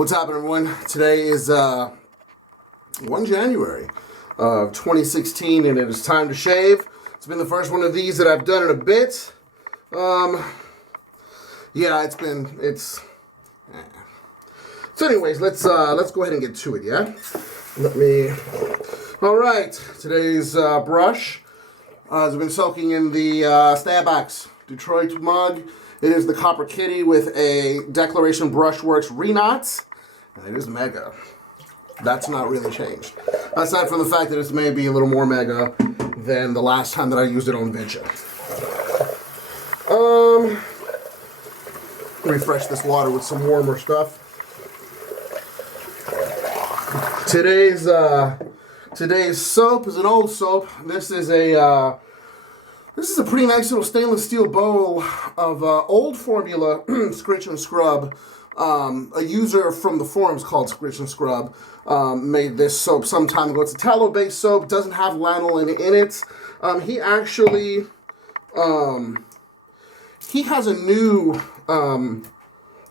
What's happening, everyone? Today is 1 January of 2016, and it is time to shave. It's been the first one of these that I've done in a bit. Yeah, So anyways, let's go ahead and get to it, yeah? Alright, today's brush has been soaking in the Starbucks Detroit mug. It is the Copper Kitty with a Declaration Brushworks Reknots, and it is mega. That's not really changed. Aside from the fact that it's maybe a little more mega than the last time that I used it on Venture. Refresh this water with some warmer stuff. Today's soap is an old soap. This is a pretty nice little stainless steel bowl of old formula Scritch and Scrub. A user from the forums called Scritch and Scrub made this soap some time ago. It's a tallow-based soap. Doesn't have lanolin in it. He actually he has a new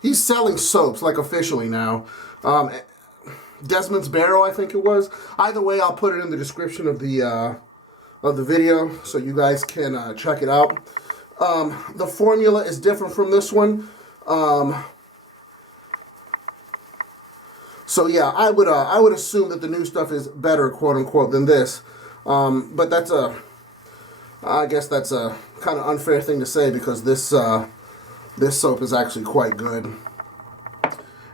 he's selling soaps like officially now. Desmond's Barrel, I think it was. Either way, I'll put it in the description of the video so you guys can check it out. The formula is different from this one. So yeah, I would assume that the new stuff is better, quote unquote, than this. But I guess that's a kind of unfair thing to say because this soap is actually quite good.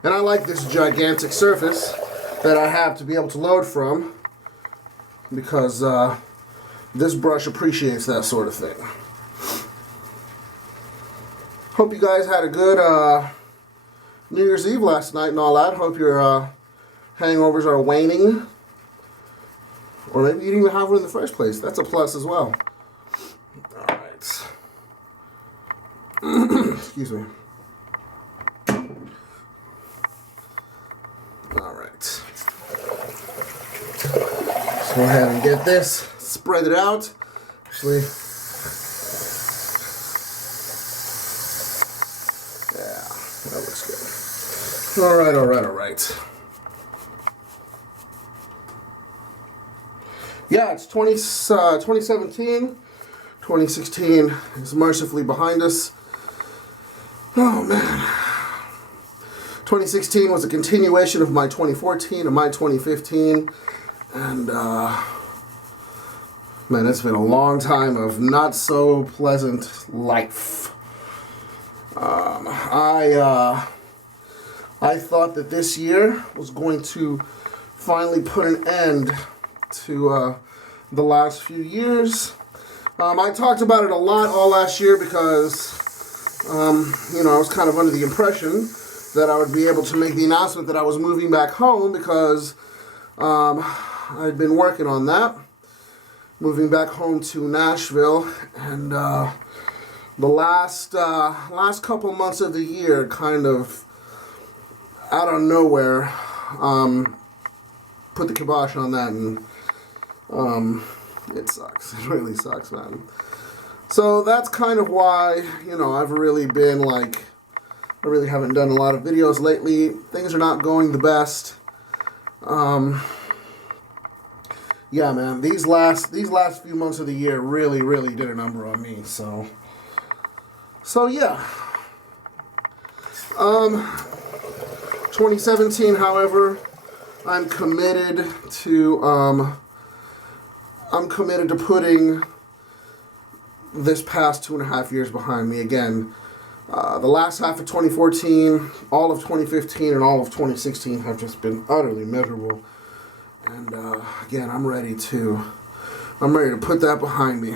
And I like this gigantic surface that I have to be able to load from because this brush appreciates that sort of thing. Hope you guys had a good New Year's Eve last night and all that. Hope your hangovers are waning. Or maybe you didn't even have one in the first place. That's a plus as well. Alright. Excuse me. Alright. Let's go ahead and get this. Spread it out. Actually, yeah, that looks good. Alright. Yeah, it's 2017. 2016 is mercifully behind us. Oh, man. 2016 was a continuation of my 2014 and my 2015. And, man, it's been a long time of not so pleasant life. I thought that this year was going to finally put an end to the last few years. I talked about it a lot all last year because, I was kind of under the impression that I would be able to make the announcement that I was moving back home because I'd been working on that. Moving back home to Nashville, and the last couple months of the year kind of out of nowhere put the kibosh on that, and it sucks. It really sucks, man. So that's kind of why, I've really been like, I really haven't done a lot of videos lately. Things are not going the best. Yeah, man, these last few months of the year really did a number on me. So yeah. 2017, however, I'm committed to putting this past 2.5 years behind me. Again, the last half of 2014, all of 2015, and all of 2016 have just been utterly miserable. And again, I'm ready to put that behind me.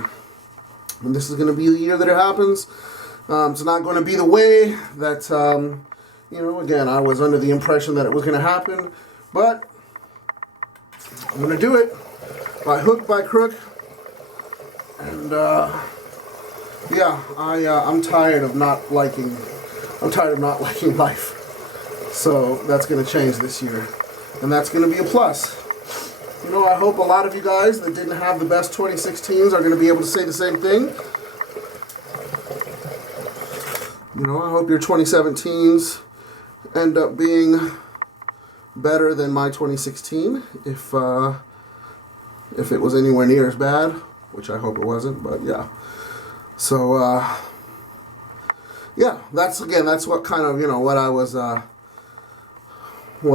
And this is going to be the year that it happens. It's not going to be the way that, again, I was under the impression that it was going to happen. But I'm going to do it by hook, by crook. And yeah, I'm tired of not liking life. So that's going to change this year. And that's going to be a plus. I hope a lot of you guys that didn't have the best 2016s are going to be able to say the same thing. I hope your 2017s end up being better than my 2016, if it was anywhere near as bad, which I hope it wasn't, but yeah. So, yeah, that's what kind of, what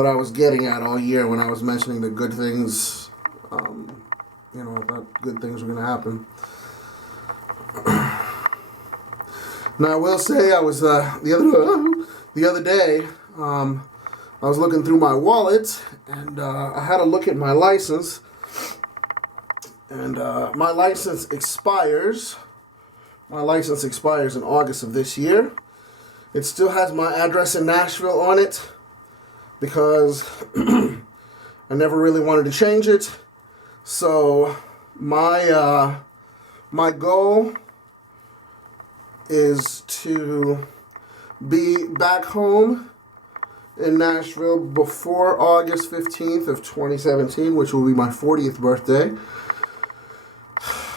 I was getting at all year when I was mentioning the good things, that good things were going to happen. Now, I will say, I was, the other day, I was looking through my wallet, and I had a look at my license, and my license expires. My license expires in August of this year. It still has my address in Nashville on it because I never really wanted to change it. So my goal is to be back home in Nashville before August 15th of 2017, which will be my 40th birthday.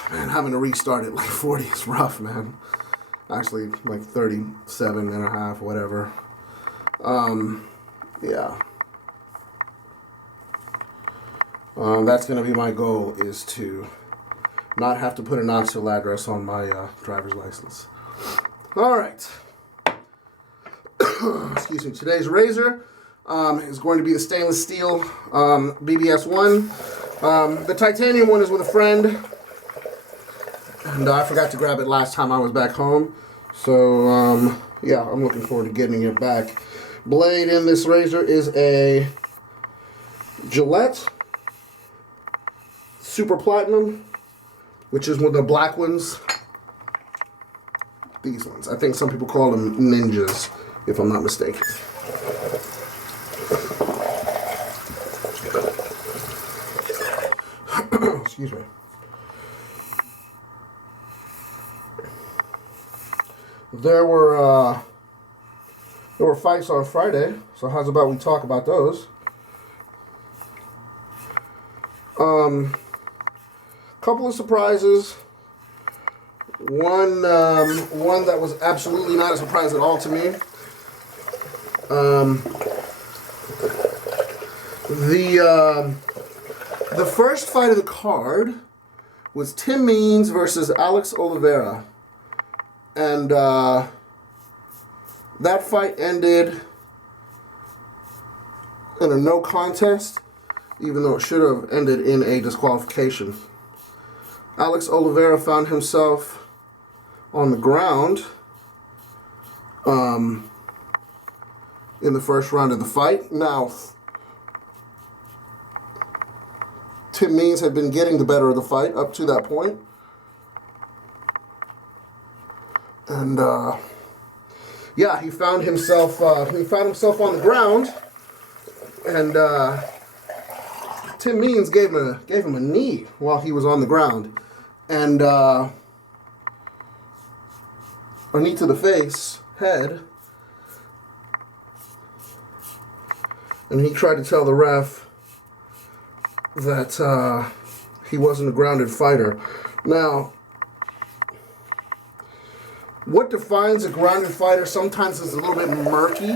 Man, having to restart at like 40 is rough, man. Actually, like 37 and a half, whatever. Yeah. That's going to be my goal, is to not have to put a Knoxville address on my driver's license. All right. Excuse me. Today's razor is going to be the stainless steel BBS one. The titanium one is with a friend. And I forgot to grab it last time I was back home. So, yeah, I'm looking forward to getting it back. Blade in this razor is a Gillette Super Platinum, which is one of the black ones. These ones. I think some people call them ninjas, if I'm not mistaken. Excuse me. There were fights on Friday, so how's about we talk about those? Couple of surprises. One that was absolutely not a surprise at all to me. The first fight of the card was Tim Means versus Alex Oliveira. And that fight ended in a no contest, even though it should have ended in a disqualification. Alex Oliveira found himself on the ground in the first round of the fight. Now, Tim Means had been getting the better of the fight up to that point. And yeah, he found himself on the ground, and Tim Means gave him a knee while he was on the ground, and a knee to the face, head, and he tried to tell the ref that he wasn't a grounded fighter. Now, what defines a grounded fighter sometimes is a little bit murky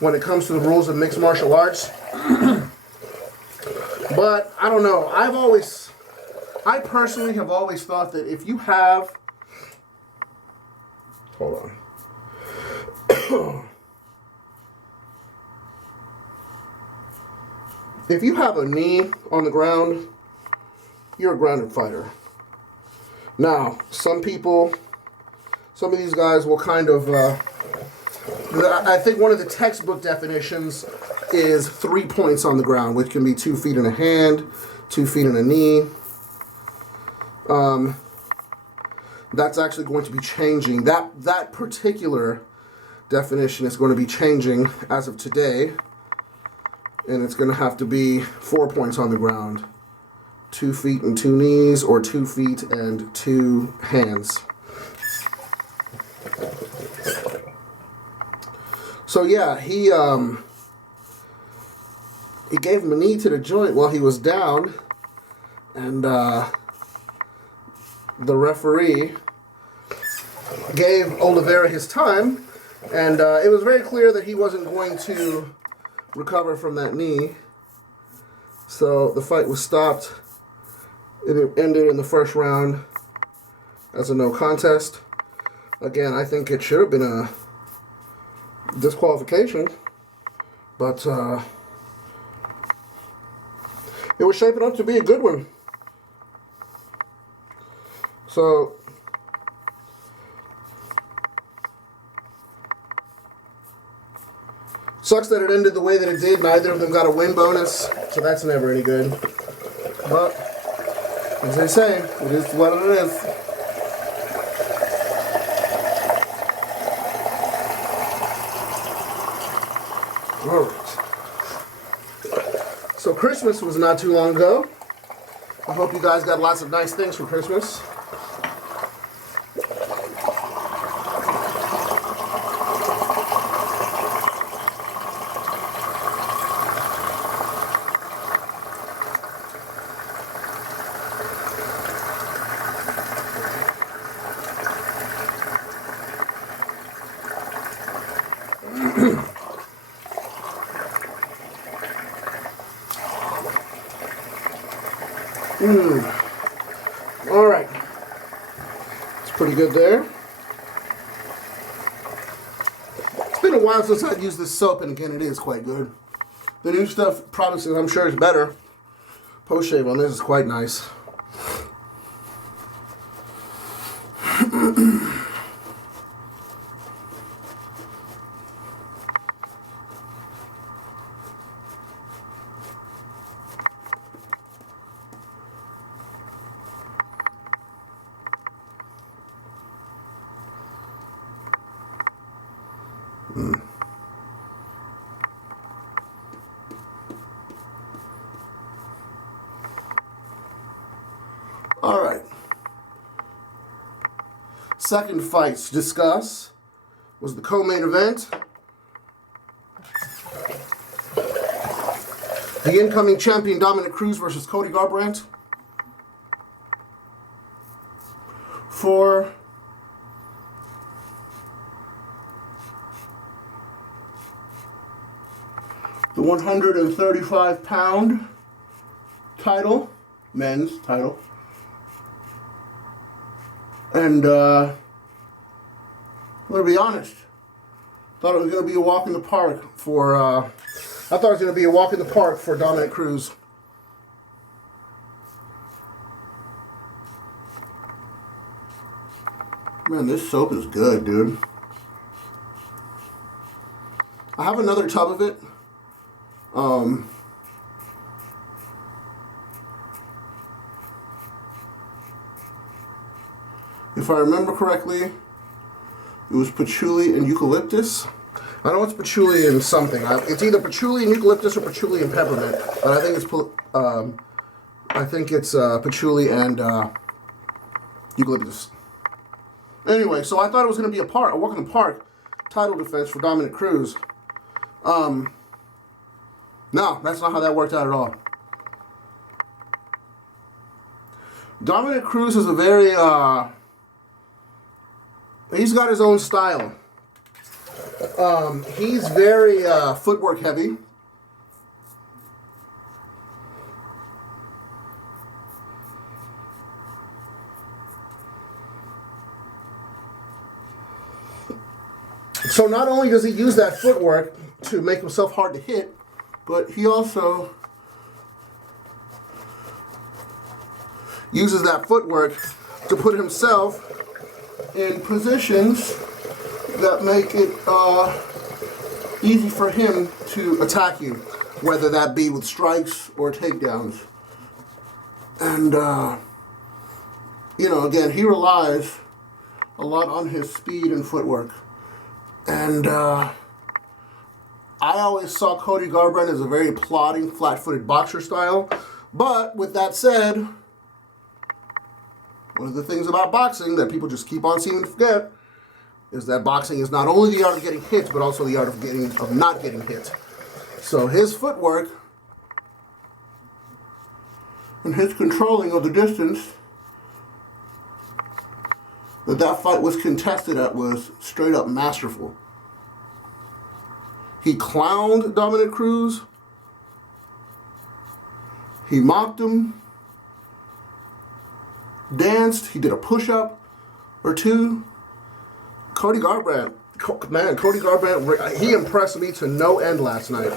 when it comes to the rules of mixed martial arts. But I don't know. I personally have always thought that if you have, hold on. If you have a knee on the ground, you're a grounded fighter. Now, some of these guys will kind of, I think one of the textbook definitions is 3 points on the ground, which can be 2 feet in a hand, 2 feet in a knee. That's actually going to be changing. That particular definition is going to be changing as of today, and it's going to have to be 4 points on the ground, 2 feet and 2 knees, or 2 feet and 2 hands. So yeah, he gave him a knee to the joint while he was down, and the referee gave Oliveira his time, and it was very clear that he wasn't going to recover from that knee. So the fight was stopped. It ended in the first round as a no contest. Again, I think it should have been a disqualification, but it was shaping up to be a good one. So sucks that it ended the way that it did. Neither of them got a win bonus, so that's never any good. But as they say, it is what it is. Alright. So Christmas was not too long ago. I hope you guys got lots of nice things for Christmas. All right, it's pretty good there. It's been a while since I've used this soap, and again, it is quite good. The new stuff promises, I'm sure, is better. Post shave on this is quite nice. All right. Second fight to discuss was the co-main event. The incoming champion Dominic Cruz versus Cody Garbrandt for the 135-pound title, men's title. And I'm gonna be honest, thought it was gonna be a walk in the park for Dominic Cruz. Man, this soap is good, dude. I have another tub of it. If I remember correctly, it was patchouli and eucalyptus. I know it's patchouli and something. It's either patchouli and eucalyptus or patchouli and peppermint. But I think it's patchouli and eucalyptus. Anyway, so I thought it was going to be a walk in the park title defense for Dominic Cruz. No, that's not how that worked out at all. Dominic Cruz is a very he's got his own style. He's very footwork heavy. So not only does he use that footwork to make himself hard to hit, but he also uses that footwork to put himself in positions that make it easy for him to attack you, whether that be with strikes or takedowns. And, again, he relies a lot on his speed and footwork. And I always saw Cody Garbrandt as a very plodding, flat-footed boxer style. But with that said, one of the things about boxing that people just keep on seeming to forget is that boxing is not only the art of getting hit, but also the art of not getting hit. So his footwork and his controlling of the distance that fight was contested at was straight up masterful. He clowned Dominic Cruz. He mocked him. Danced. He did a push-up or two. Cody Garbrandt. Man, Cody Garbrandt, he impressed me to no end last night.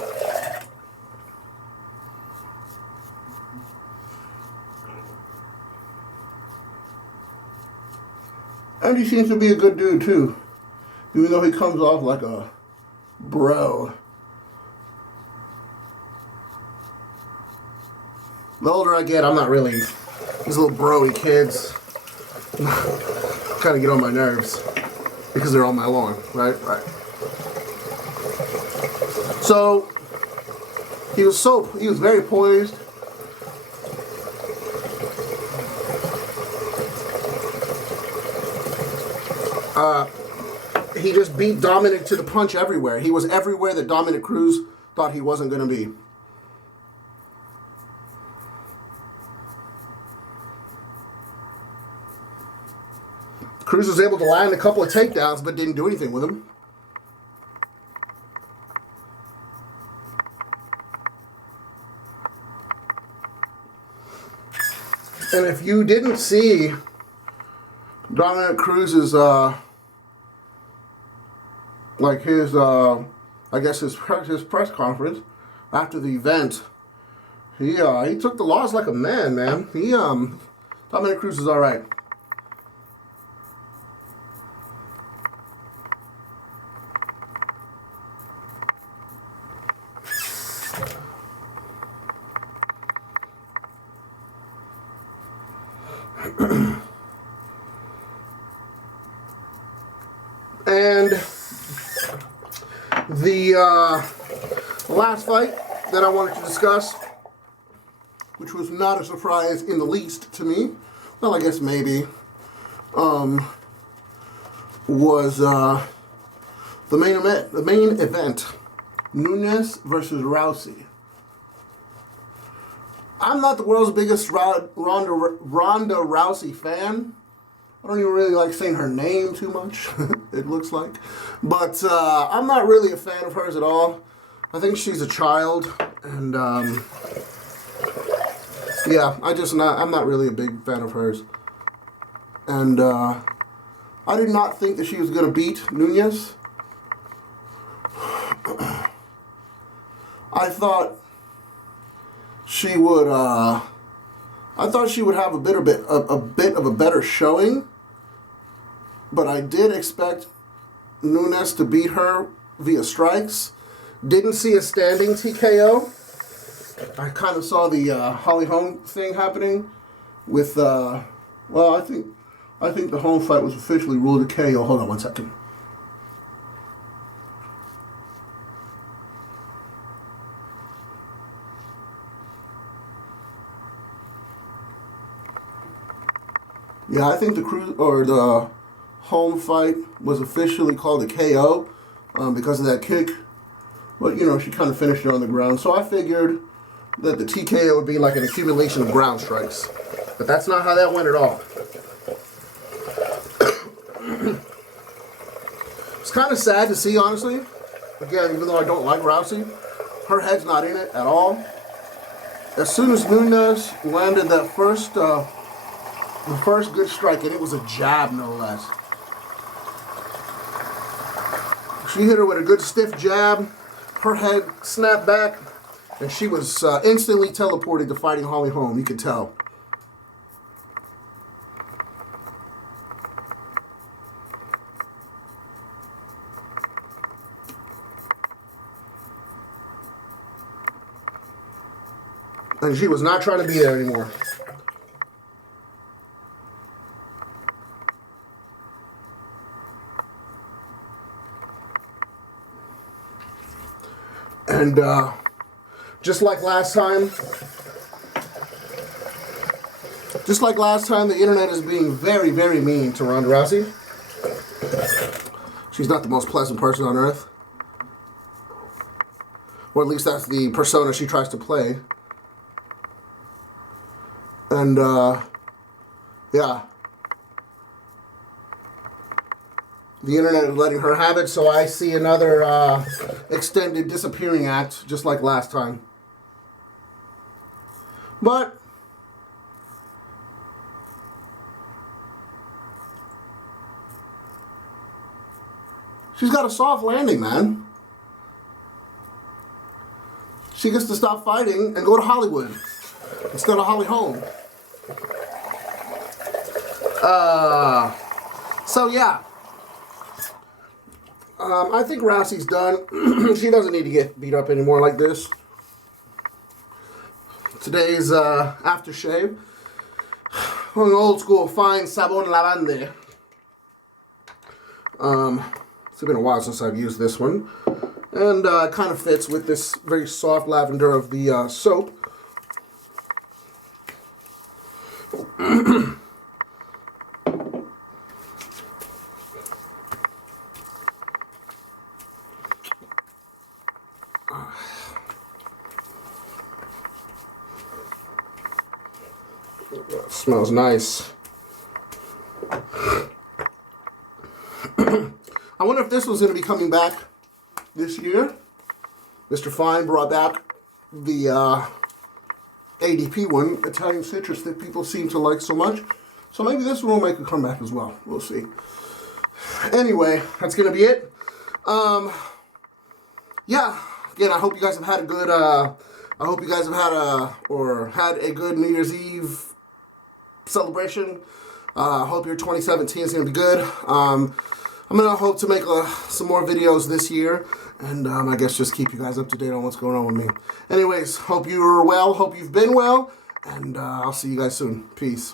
And he seems to be a good dude, too. Even though he comes off like a bro. The older I get, I'm not really these little bro-y kids. Kind of get on my nerves because they're on my lawn, right? Right. So he was very poised. He just beat Dominic to the punch everywhere. He was everywhere that Dominic Cruz thought he wasn't going to be. Cruz was able to land a couple of takedowns, but didn't do anything with him. And if you didn't see Dominic Cruz's, his press conference after the event, he took the loss like a man, man. Dominic Cruz is all right. And the last fight that I wanted to discuss, which was not a surprise in the least to me, well, I guess maybe, was the main event, Nunes versus Rousey. I'm not the world's biggest Ronda Rousey fan. I don't even really like saying her name too much, it looks like. But I'm not really a fan of hers at all. I think she's a child. And yeah, I'm not really a big fan of hers. And I did not think that she was going to beat Nunes. I thought she would have a bit of a better showing. But I did expect Nunes to beat her via strikes. Didn't see a standing TKO. I kind of saw the Holly Holm thing happening with, I think the Holm fight was officially ruled a KO. Hold on one second. Yeah, I think the Holm fight was officially called a KO because of that kick. But, she kind of finished it on the ground. So I figured that the TKO would be like an accumulation of ground strikes. But that's not how that went at all. It's kind of sad to see, honestly. Again, even though I don't like Rousey, her head's not in it at all. As soon as Nunes landed that first good strike, and it was a jab, no less. She hit her with a good stiff jab. Her head snapped back, and she was instantly teleported to fighting Holly Holm. You could tell. And she was not trying to be there anymore. And just like last time, the internet is being very, very mean to Ronda Rousey. She's not the most pleasant person on earth. Or at least that's the persona she tries to play. And, yeah. the internet is letting her have it, so I see another extended disappearing act, just like last time. But she's got a soft landing, man. She gets to stop fighting and go to Hollywood instead of Holly Holm. So yeah. I think Rousey's done. She doesn't need to get beat up anymore like this. Today's aftershave. An old school fine savon lavande. It's been a while since I've used this one. And it kind of fits with this very soft lavender of the soap. That smells nice. I wonder if this one's going to be coming back this year. Mr. Fine brought back the ADP one, Italian citrus, that people seem to like so much. So maybe this one will make a comeback as well. We'll see. Anyway, that's going to be it. Yeah. Again, I hope you guys have had a good, had a good New Year's Eve celebration. I hope your 2017 is going to be good. I'm going to hope to make some more videos this year. And I guess just keep you guys up to date on what's going on with me. Anyways, hope you're well. Hope you've been well. And I'll see you guys soon. Peace.